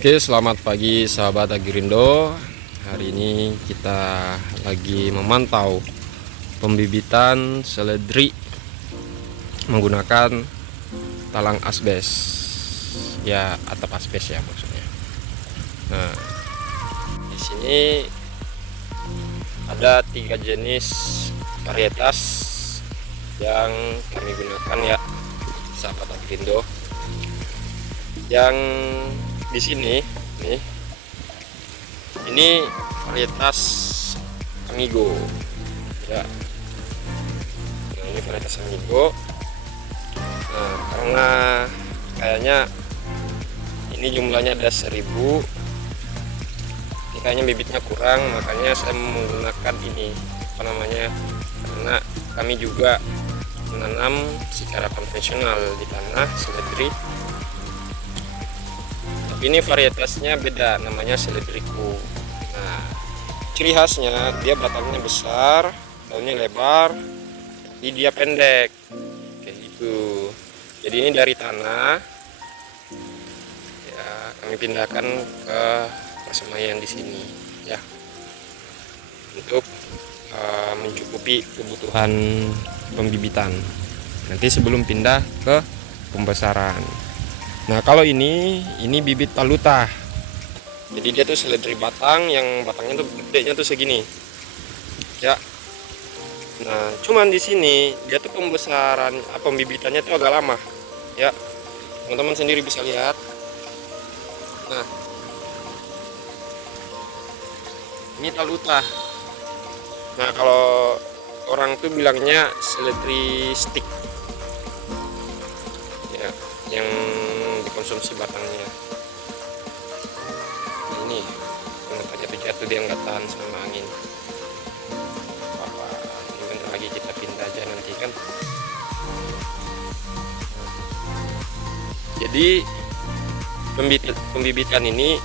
Oke, selamat pagi sahabat Agrindo. Hari ini kita lagi memantau pembibitan seledri menggunakan talang asbes. Ya, atap asbes ya maksudnya. Nah, di sini ada 3 jenis varietas yang kami gunakan ya, sahabat Agrindo. Yang di sini nih, ini varietas Amigo ya. Nah, ini varietas Amigo. Nah, karena kayaknya ini jumlahnya ada 1000, ini kayaknya bibitnya kurang, makanya saya menggunakan ini karena kami juga menanam secara konvensional di tanah seledri. Ini varietasnya beda, namanya seledriku. Nah, ciri khasnya dia batangnya besar, daunnya lebar, tapi dia pendek, kayak gitu. Jadi ini dari tanah, ya kami pindahkan ke persemaian di sini, ya, untuk mencukupi kebutuhan pembibitan. Nanti sebelum pindah ke pembesaran. Nah, kalau ini bibit paluta. Jadi dia tuh seledri batang yang batangnya tuh gedenya tuh segini. Ya. Nah, cuman di sini dia tuh pembibitannya tuh agak lama. Ya. Teman-teman sendiri bisa lihat. Nah. Ini paluta. Nah, kalau orang tuh bilangnya seledri stick. Ya, yang konsumsi batangnya. Nah, ini kenapa jatuh-jatuh, dia nggak tahan sama angin. Ini bentar lagi kita pindah aja nanti kan. Jadi pembibitan ini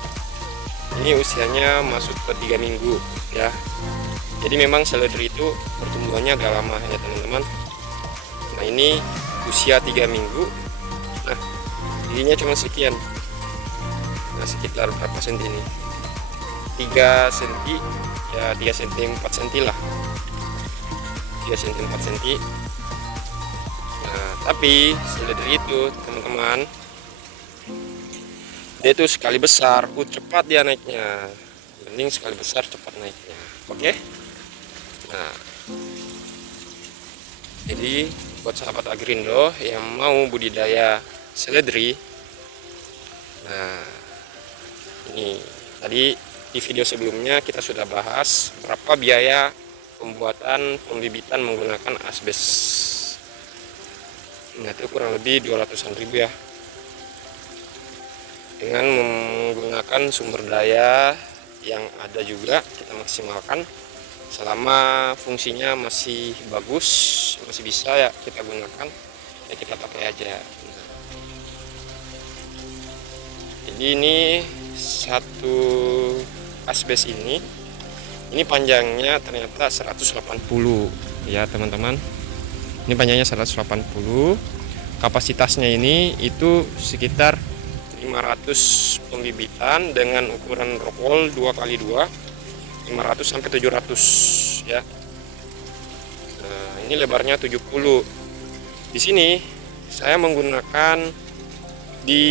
usianya masuk ke 3 minggu ya. Jadi memang seledri itu pertumbuhannya agak lama ya teman-teman. Nah, ini usia 3 minggu. Nah, giginya cuma sekian. Nah, sekitar berapa senti ini? 3 cm ya, 3 cm 4 cm lah. 3 cm 4 cm. Nah, tapi seledri itu teman-teman, dia itu sekali besar cepat dia naiknya. Mending sekali besar cepat naiknya. Oke? Nah, jadi buat sahabat Agrindo yang mau budidaya seledri, nah ini tadi di video sebelumnya kita sudah bahas berapa biaya pembuatan pembibitan menggunakan asbes. Nah, itu kurang lebih 200-an ribu ya, dengan menggunakan sumber daya yang ada juga kita maksimalkan. Selama fungsinya masih bagus, masih bisa ya kita gunakan, ya kita pakai aja. Jadi ini satu asbes ini panjangnya ternyata 180 ya teman-teman. Ini panjangnya 180. Kapasitasnya ini itu sekitar 500 pembibitan dengan ukuran roll 2x2, 500 sampai 700 ya. Nah, ini lebarnya 70. Di sini saya menggunakan di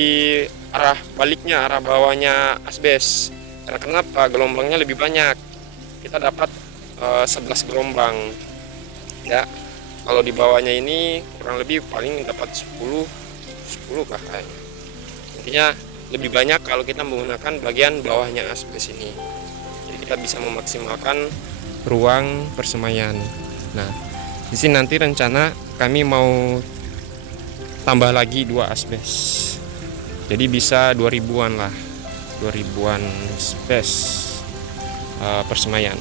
arah baliknya, arah bawahnya asbes. Karena kenapa? Gelombangnya lebih banyak. Kita dapat 11 gelombang. Ya. Kalau di bawahnya ini kurang lebih paling dapat 10 kah kayaknya. Intinya lebih banyak kalau kita menggunakan bagian bawahnya asbes ini. Jadi kita bisa memaksimalkan ruang persemaian. Nah, di sini nanti rencana kami mau tambah lagi 2 asbes. Jadi bisa 2000-an lah, 2000-an space persemaian.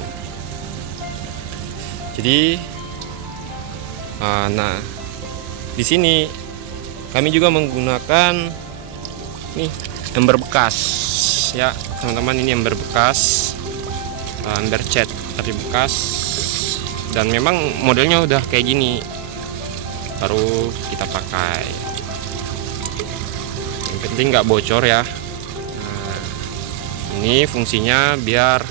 Jadi nah, di sini kami juga menggunakan nih ember bekas ya teman-teman. Ini ember bekas, ember cat tapi bekas, dan memang modelnya udah kayak gini baru kita pakai. Yang penting nggak bocor ya. Nah, Ini fungsinya biar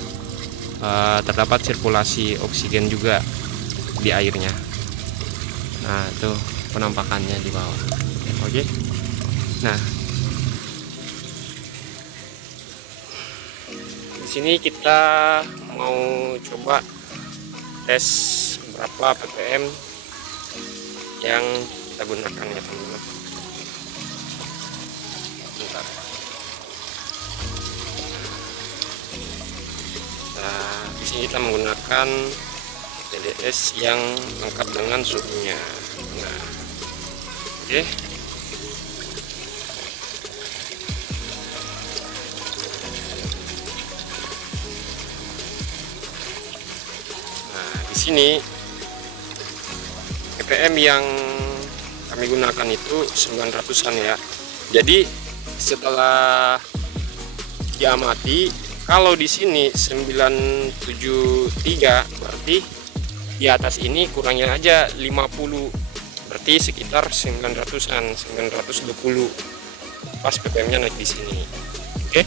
terdapat sirkulasi oksigen juga di airnya. Nah, itu penampakannya di bawah. Oke. Nah, di sini kita mau coba tes berapa ppm yang kita gunakan ya teman-teman. Bentar. Nah, di sini kita menggunakan TDS yang lengkap dengan suhunya. Nah, oke. Nah, di sini ppm yang kami gunakan itu 900-an ya. Jadi setelah diamati, kalau di sini 973, berarti di atas ini kurangnya aja 50, berarti sekitar 900-an, 920 pas ppm-nya naik di sini. Oke.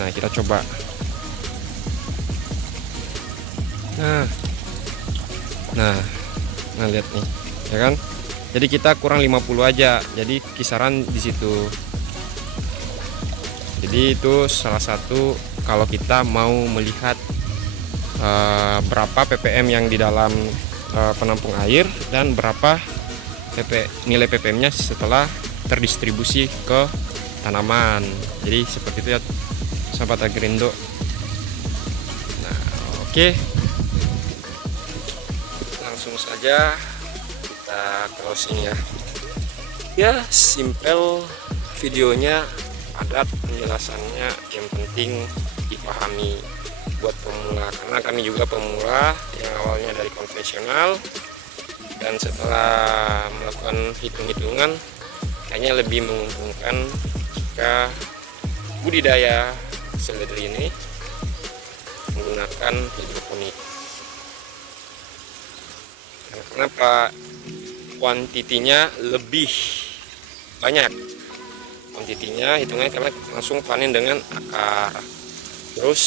Nah, kita coba. Nah, lihat nih, ya kan? Jadi kita kurang 50 aja. Jadi kisaran di situ. Jadi itu salah satu kalau kita mau melihat berapa ppm yang di dalam penampung air dan berapa nilai ppm-nya setelah terdistribusi ke tanaman. Jadi seperti itu ya sahabat Agrindo. Nah, oke. Langsung saja kita closing ya. Ya, simple videonya, padat penjelasannya, yang penting dipahami buat pemula, karena kami juga pemula yang awalnya dari konvensional, dan setelah melakukan hitung-hitungan kayaknya lebih menguntungkan jika budidaya seledri ini menggunakan hidroponik. Kenapa? Kuantitinya lebih banyak. Kuantitinya hitungannya karena langsung panen dengan akar. Terus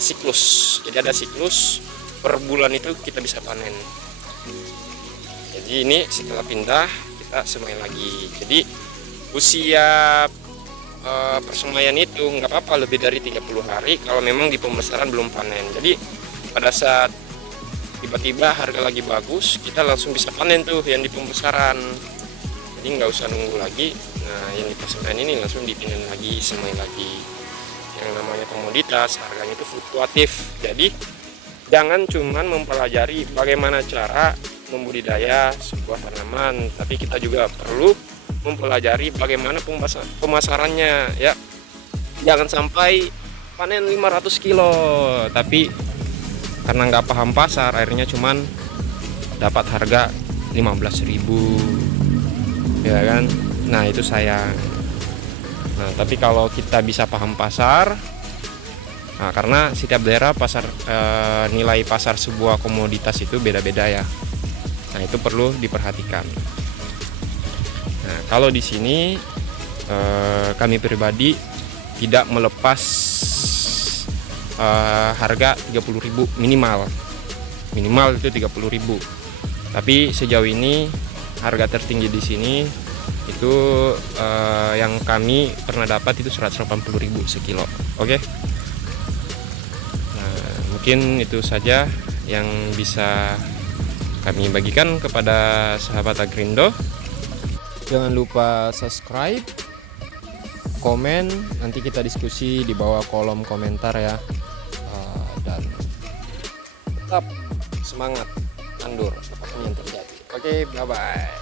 siklus. Jadi ada siklus per bulan itu kita bisa panen. Jadi ini setelah pindah kita semai lagi. Jadi usia persemaian itu nggak apa-apa lebih dari 30 hari kalau memang di pembesaran belum panen. Jadi pada saat tiba-tiba harga lagi bagus, kita langsung bisa panen tuh yang di pembesaran. Jadi nggak usah nunggu lagi. Nah, yang di persemaian ini langsung dipanen lagi, semai lagi. Yang namanya komoditas, harganya itu fluktuatif. Jadi jangan cuman mempelajari bagaimana cara membudidaya sebuah tanaman, tapi kita juga perlu mempelajari bagaimana pemasarannya ya. Jangan sampai panen 500 kilo tapi karena nggak paham pasar akhirnya cuman dapat harga 15.000 ya kan. Nah, itu sayang. Nah, tapi kalau kita bisa paham pasar, nah, karena setiap daerah pasar nilai pasar sebuah komoditas itu beda-beda ya. Nah, itu perlu diperhatikan. Nah, kalau di sini kami pribadi tidak melepas harga 30.000 minimal itu 30.000. Tapi sejauh ini harga tertinggi di sini itu yang kami pernah dapat itu 180.000 sekilo. Oke. Nah, mungkin itu saja yang bisa kami bagikan kepada sahabat Agrindo. Jangan lupa subscribe, komen, nanti kita diskusi di bawah kolom komentar ya. Dan tetap semangat, tandur apapun yang terjadi. Oke, bye-bye.